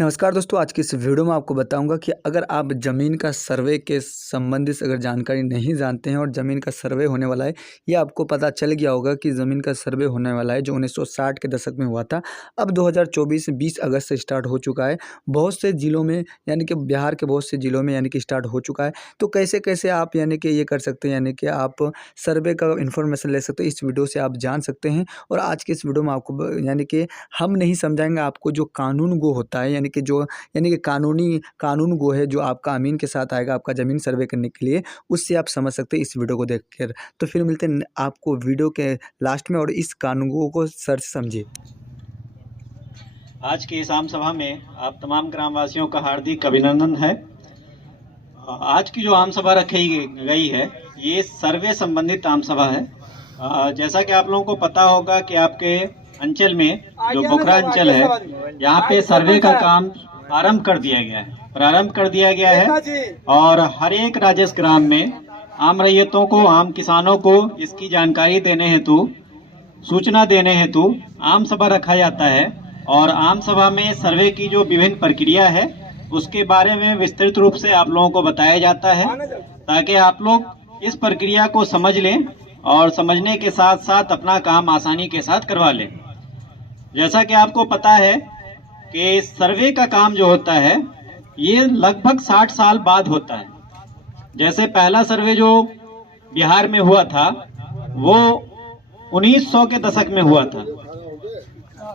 नमस्कार दोस्तों, आज की इस वीडियो में आपको बताऊंगा कि अगर आप ज़मीन का सर्वे के संबंधित अगर जानकारी नहीं जानते हैं और ज़मीन का सर्वे होने वाला है, ये आपको पता चल गया होगा कि ज़मीन का सर्वे होने वाला है जो 1960 के दशक में हुआ था। अब 2024 20 अगस्त से स्टार्ट हो चुका है। बहुत से ज़िलों में यानी कि बिहार के बहुत से ज़िलों में यानी कि स्टार्ट हो चुका है। तो कैसे कैसे आप यानी कि ये कर सकते हैं, यानी कि आप सर्वे का इन्फॉर्मेशन ले सकते हैं, इस वीडियो से आप जान सकते हैं। और आज के इस वीडियो में आपको यानी कि हम नहीं समझाएंगे, आपको जो कानून गो होता है यानी कि कानून गो है जो आपका अमीन के साथ आएगा आपका ज़मीन सर्वे करने के लिए, उससे आप समझ सकते हैं इस वीडियो को देखकर। तो फिर मिलते हैं आपको वीडियो के लास्ट में, और इस कानून गो को सर्च समझिए। आज की इस आम सभा में आप तमाम ग्रामवासियों का हार्दिक अभिनंदन है। आज की जो आम सभा रखी गई है ये सर्वे संबंधित आम सभा है। जैसा कि आप लोगों को पता होगा कि आपके अंचल में जो बोखरा अंचल है यहाँ पे सर्वे का काम प्रारंभ कर दिया गया है और हर एक राजस्व ग्राम में आम रैयतों को, आम किसानों को इसकी जानकारी देने हेतु, सूचना देने हेतु आम सभा रखा जाता है। और आम सभा में सर्वे की जो विभिन्न प्रक्रिया है उसके बारे में विस्तृत रूप से आप लोगों को बताया जाता है, ताकि आप लोग इस प्रक्रिया को समझ लें और समझने के साथ साथ अपना काम आसानी के साथ करवा लें। जैसा कि आपको पता है कि सर्वे का काम जो होता है ये लगभग 60 साल बाद होता है। जैसे पहला सर्वे जो बिहार में हुआ था वो 1900 के दशक में हुआ था।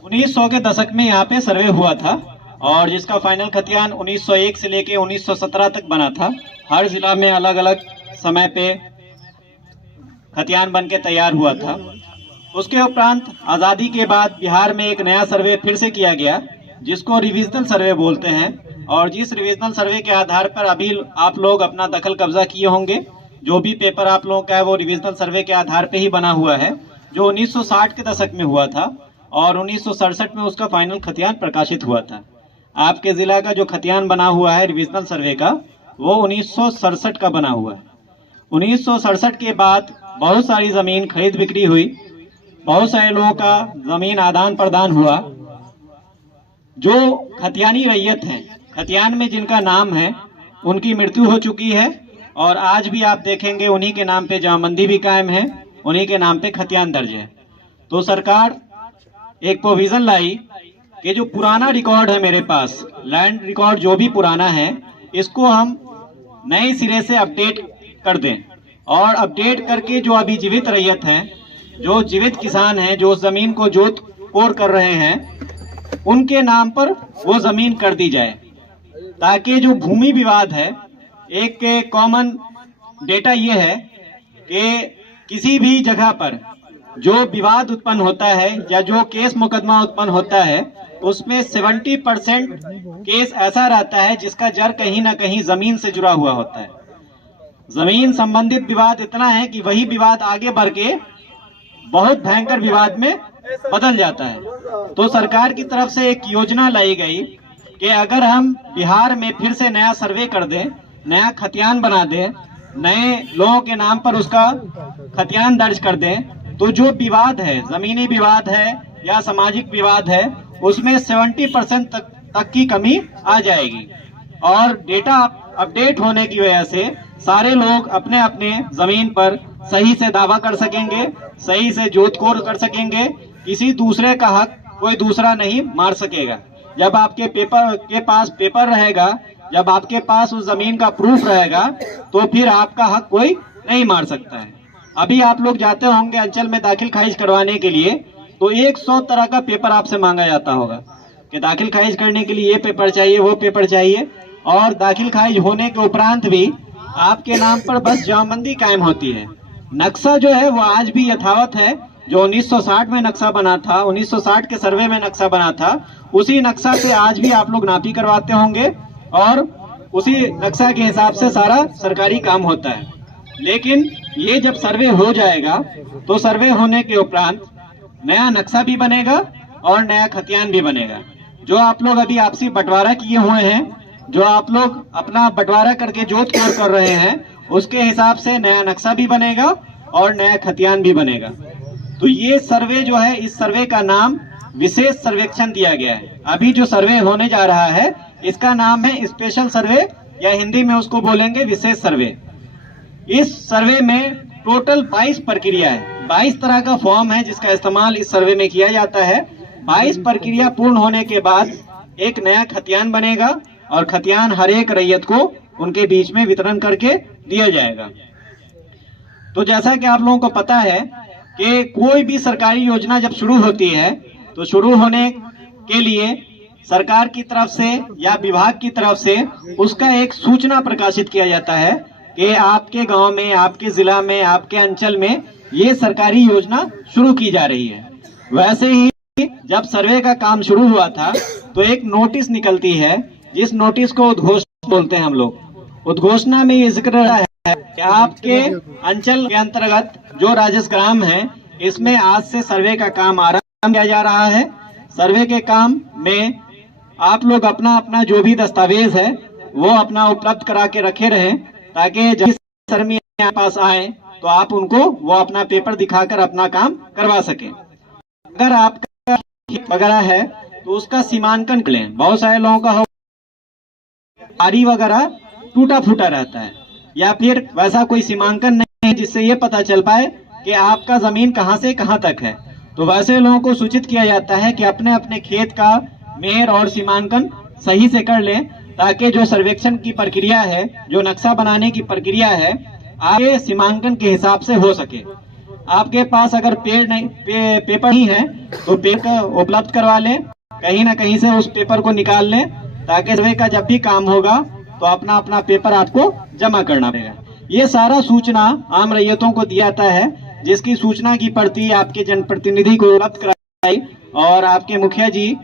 1900 के दशक में यहाँ पे सर्वे हुआ था और जिसका फाइनल खतियान 1901 से लेके 1917 तक बना था। हर जिला में अलग अलग समय पे खतियान बन के तैयार हुआ था। उसके उपरांत आज़ादी के बाद बिहार में एक नया सर्वे फिर से किया गया जिसको रिविजनल सर्वे बोलते हैं। और जिस रिविजनल सर्वे के आधार पर अभी आप लोग अपना दखल कब्जा किए होंगे, जो भी पेपर आप लोगों का है वो रिविजनल सर्वे के आधार पे ही बना हुआ है, जो 1960 के दशक में हुआ था और 1967 में उसका फाइनल खतियान प्रकाशित हुआ था। आपके जिला का जो खतियान बना हुआ है रिविजनल सर्वे का वो 1967 का बना हुआ है। 1967 के बाद बहुत सारी जमीन खरीद बिक्री हुई, बहुत सारे लोगों का जमीन आदान प्रदान हुआ। जो खतियानी रैयत हैं, खतियान में जिनका नाम है उनकी मृत्यु हो चुकी है और आज भी आप देखेंगे उन्हीं के नाम पे जमाबंदी भी कायम है, उन्हीं के नाम पे खतियान दर्ज है। तो सरकार एक प्रोविजन लाई कि जो पुराना रिकॉर्ड है मेरे पास, लैंड रिकॉर्ड जो भी पुराना है, इसको हम नए सिरे से अपडेट कर दें और अपडेट करके जो अभी जीवित रैयत हैं, जो जीवित किसान हैं, जो जमीन को जोत कोड़ कर रहे हैं, उनके नाम पर वो जमीन कर दी जाए, ताकि जो भूमि विवाद है, एक कॉमन डेटा ये है कि किसी भी जगह पर जो विवाद उत्पन्न होता है या जो केस मुकदमा उत्पन्न होता है उसमें 70% केस ऐसा रहता है जिसका जड़ कहीं ना कहीं जमीन से जुड़ा हुआ होता है। जमीन संबंधित विवाद इतना है कि वही विवाद आगे बढ़ के बहुत भयंकर विवाद में बदल जाता है। तो सरकार की तरफ से एक योजना लाई गई कि अगर हम बिहार में फिर से नया सर्वे कर दें, नया खतियान बना दें, नए लोगों के नाम पर उसका खतियान दर्ज कर दें, तो जो विवाद है, जमीनी विवाद है या सामाजिक विवाद है, उसमें 70% तक की कमी आ जाएगी। और डेटा अपडेट होने की वजह से सारे लोग अपने अपने जमीन पर सही से दावा कर सकेंगे, सही से जोत कोड़ कर सकेंगे, किसी दूसरे का हक कोई दूसरा नहीं मार सकेगा। जब आपके पास पेपर रहेगा, जब आपके पास उस जमीन का प्रूफ रहेगा, तो फिर आपका हक कोई नहीं मार सकता है। अभी आप लोग जाते होंगे अंचल में दाखिल खारिज करवाने के लिए, तो 100 तरह का पेपर आपसे मांगा जाता होगा कि दाखिल खारिज करने के लिए ये पेपर चाहिए, वो पेपर चाहिए। और दाखिल खारिज होने के उपरांत भी आपके नाम पर बस जमाबंदी कायम होती है। नक्शा जो है वो आज भी यथावत है, जो 1960 में नक्शा बना था, 1960 के सर्वे में नक्शा बना था, उसी नक्शा से आज भी आप लोग नापी करवाते होंगे और उसी नक्शा के हिसाब से सारा सरकारी काम होता है। लेकिन ये जब सर्वे हो जाएगा तो सर्वे होने के उपरांत नया नक्शा भी बनेगा और नया खतियान भी बनेगा। जो आप लोग अभी आपसी बंटवारा किए हुए हैं, जो आप लोग अपना बंटवारा करके जोत कोड़ कर रहे हैं, उसके हिसाब से नया नक्शा भी बनेगा और नया खतियान भी बनेगा। तो ये सर्वे जो है, इस सर्वे का नाम विशेष सर्वेक्षण दिया गया है। अभी जो सर्वे होने जा रहा है इसका नाम है स्पेशल सर्वे, या हिंदी में उसको बोलेंगे विशेष सर्वे। इस सर्वे में टोटल 22 प्रक्रिया है, 22 तरह का फॉर्म है जिसका इस्तेमाल इस सर्वे में किया जाता है। 22 प्रक्रिया पूर्ण होने के बाद एक नया खतियान बनेगा और खतियान हर एक रैयत को उनके बीच में वितरण करके दिया जाएगा। तो जैसा कि आप लोगों को पता है कि कोई भी सरकारी योजना जब शुरू होती है तो शुरू होने के लिए सरकार की तरफ से या विभाग की तरफ से उसका एक सूचना प्रकाशित किया जाता है कि आपके गांव में, आपके जिला में, आपके अंचल में ये सरकारी योजना शुरू की जा रही है। वैसे ही जब सर्वे का काम शुरू हुआ था तो एक नोटिस निकलती है, जिस नोटिस को उद्घोषणा बोलते हैं हम लोग। उद्घोषणा में ये जिक्र है कि आपके अंचल के अंतर्गत जो राजस्व ग्राम है इसमें आज से सर्वे का काम आरंभ किया जा रहा है। सर्वे के काम में आप लोग अपना अपना जो भी दस्तावेज है वो अपना उपलब्ध करा के रखे रहें, ताकि जब सर्वे आपके पास आए तो आप उनको वो अपना पेपर दिखाकर अपना काम करवा सकें। अगर आपका वगैरह है तो उसका सीमांकन कर लें। बहुत सारे लोगों का आरी वगैरह टूटा फूटा रहता है, या फिर वैसा कोई सीमांकन नहीं है जिससे ये पता चल पाए कि आपका जमीन कहां से कहां तक है। तो वैसे लोगों को सूचित किया जाता है कि अपने अपने खेत का मेहर और सीमांकन सही से कर लें, ताकि जो सर्वेक्षण की प्रक्रिया है, जो नक्शा बनाने की प्रक्रिया है, आगे सीमांकन के हिसाब से हो सके। आपके पास अगर पेपर नहीं है तो पेपर उपलब्ध करवा लें, कहीं ना कहीं से उस पेपर को निकाल लें, ताकि सर्वे का जब भी काम होगा तो अपना अपना पेपर आपको जमा करना पड़ेगा। ये सारा सूचना आम रैयतों को दिया जाता है, जिसकी सूचना की प्रति आपके जनप्रतिनिधि को उपलब्ध कराई। और आपके मुखिया जी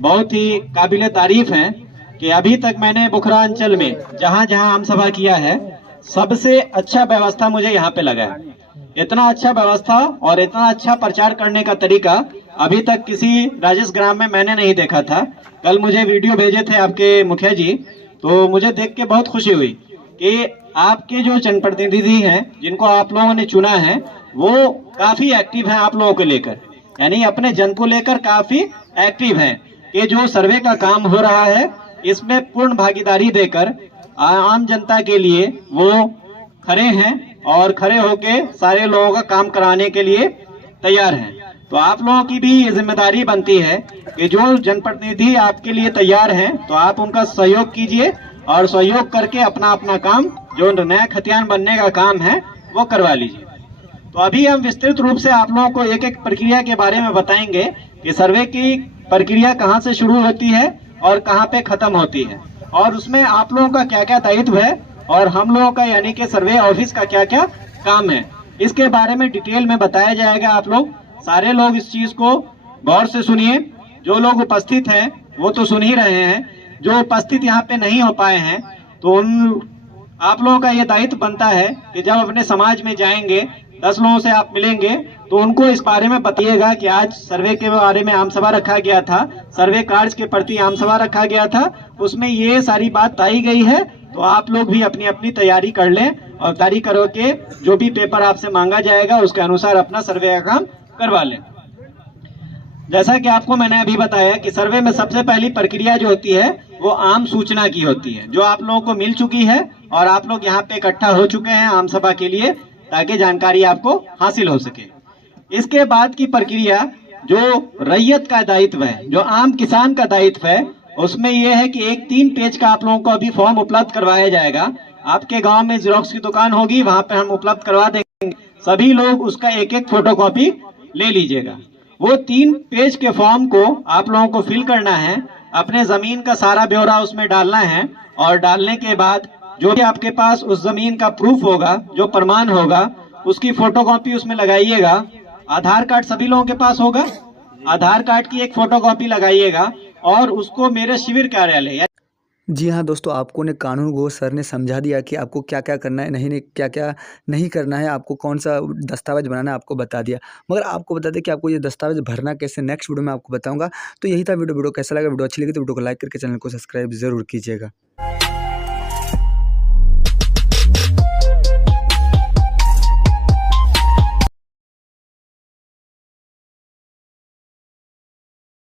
बहुत ही काबिले तारीफ हैं कि अभी तक मैंने बुखरा अंचल में जहां जहां आम सभा किया है सबसे अच्छा व्यवस्था मुझे यहाँ पे लगा है। इतना अच्छा व्यवस्था और इतना अच्छा प्रचार करने का तरीका अभी तक किसी राजस्व ग्राम में मैंने नहीं देखा था। कल मुझे वीडियो भेजे थे आपके मुखिया जी, तो मुझे देख के बहुत खुशी हुई कि आपके जो जनप्रतिनिधि हैं जिनको आप लोगों ने चुना है वो काफी एक्टिव हैं आप लोगों को लेकर, यानी अपने जन को लेकर काफी एक्टिव हैं कि जो सर्वे का काम हो रहा है इसमें पूर्ण भागीदारी देकर आम जनता के लिए वो खड़े हैं और खड़े होके सारे लोगों का काम कराने के लिए तैयार हैं। तो आप लोगों की भी ये जिम्मेदारी बनती है कि जो जनप्रतिनिधि आपके लिए तैयार हैं तो आप उनका सहयोग कीजिए और सहयोग करके अपना अपना काम, जो नया खतियान बनने का काम है, वो करवा लीजिए। तो अभी हम विस्तृत रूप से आप लोगों को एक एक प्रक्रिया के बारे में बताएंगे कि सर्वे की प्रक्रिया कहाँ से शुरू होती है और कहाँ पे खत्म होती है, और उसमें आप लोगों का क्या क्या दायित्व है और हम लोगों का यानी कि सर्वे ऑफिस का क्या क्या काम है, इसके बारे में डिटेल में बताया जाएगा। आप लोग सारे लोग इस चीज को गौर से सुनिए। जो लोग उपस्थित हैं वो तो सुन ही रहे हैं, जो उपस्थित यहाँ पे नहीं हो पाए हैं तो उन आप लोगों का ये दायित्व बनता है कि जब अपने समाज में जाएंगे, 10 लोगों से आप मिलेंगे तो उनको इस बारे में बताइएगा कि आज सर्वे के बारे में आम सभा रखा गया था, सर्वे कार्य के प्रति आम सभा रखा गया था, उसमें ये सारी बात बताई गई है। तो आप लोग भी अपनी अपनी तैयारी कर लें और तैयारी करो के जो भी पेपर आपसे मांगा जाएगा उसके अनुसार अपना सर्वे का काम करवा लें। जैसा कि आपको मैंने अभी बताया कि सर्वे में सबसे पहली प्रक्रिया जो होती है वो आम सूचना की होती है, जो आप लोगों को मिल चुकी है और आप लोग यहाँ पे इकट्ठा हो चुके हैं आम सभा के लिए, ताकि जानकारी आपको हासिल हो सके। इसके बाद की प्रक्रिया जो रैयत का दायित्व है, जो आम किसान का दायित्व है, उसमें यह है कि एक 3 पेज का आप लोगों को अभी फॉर्म उपलब्ध करवाया जाएगा। आपके गांव में जेरोक्स की दुकान होगी, वहां पे हम उपलब्ध करवा देंगे। सभी लोग उसका एक एक फोटोकॉपी ले लीजिएगा। वो 3 पेज के फॉर्म को आप लोगों को फिल करना है, अपने जमीन का सारा ब्यौरा उसमें डालना है, और डालने के बाद जो भी आपके पास उस जमीन का प्रूफ होगा, जो प्रमाण होगा, उसकी फोटोकॉपी उसमें लगाइएगा। आधार कार्ड सभी लोगों के पास होगा, आधार कार्ड की एक फोटोकॉपी लगाइएगा और उसको मेरे शिविर कार्यालय। जी हाँ दोस्तों, आपको ने कानून को सर ने समझा दिया कि आपको क्या क्या करना है, नहीं क्या क्या नहीं करना है, आपको कौन सा दस्तावेज बनाना है आपको बता दिया। मगर आपको बता दें कि आपको ये दस्तावेज भरना कैसे, नेक्स्ट वीडियो में आपको बताऊंगा। तो यही था वीडियो कैसा लगा, वीडियो अच्छी लगी तो वीडियो को लाइक करके चैनल को सब्सक्राइब जरूर कीजिएगा।